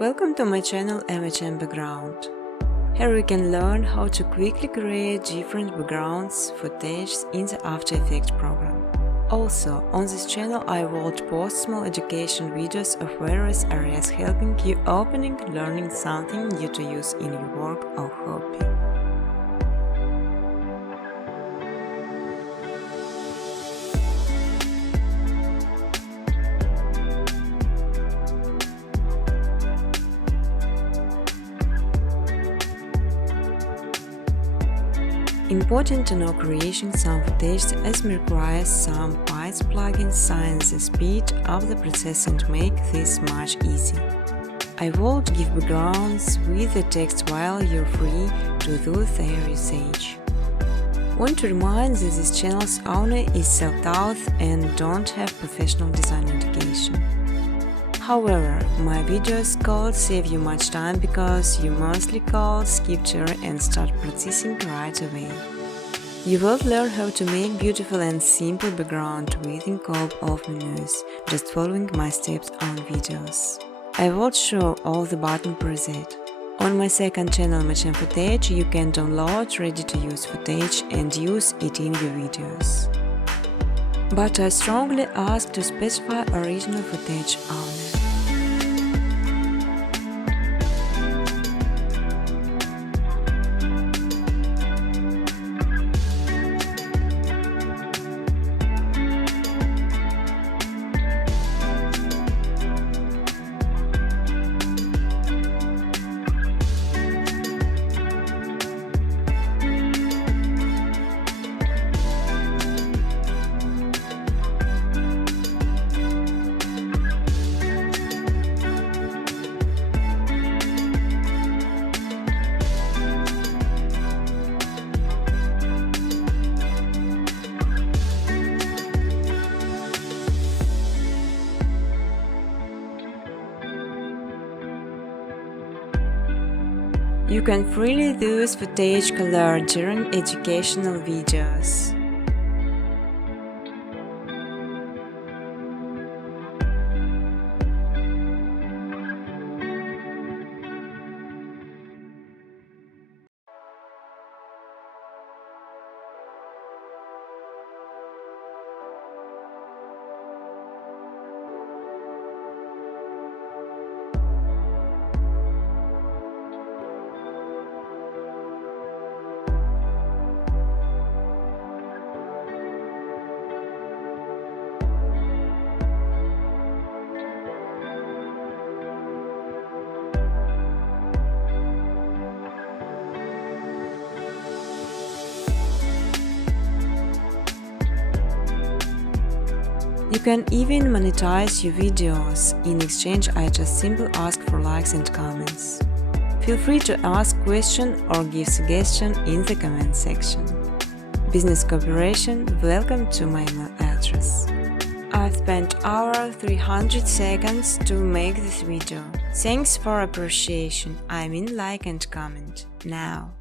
Welcome to my channel MHM Background. Here you can learn how to quickly create different backgrounds footage in the After Effects program. Also, on this channel I will post small education videos of various areas helping you opening, learning something new to use in your work or hobby. Important to know creating some footage as requires some Python plugins science the speed of the process and make this much easy. I will give backgrounds with the text while you're free to do their usage. Want to remind that this channel's owner is self-taught and don't have professional design education. However, my videos could save you much time because you mostly could skip through and start practicing right away. You will learn how to make beautiful and simple background within a couple of minutes, just following my steps on videos. I will show all the button preset. On my second channel MHM Footage, you can download ready-to-use footage and use it in your videos. But I strongly ask to specify original footage only. You can freely use footage color during educational videos. You can even monetize your videos. In exchange, I just simply ask for likes and comments. Feel free to ask questions or give suggestions in the comment section. Business cooperation, welcome to my email address. I've spent 300 seconds to make this video. Thanks for appreciation, I mean like and comment. Now.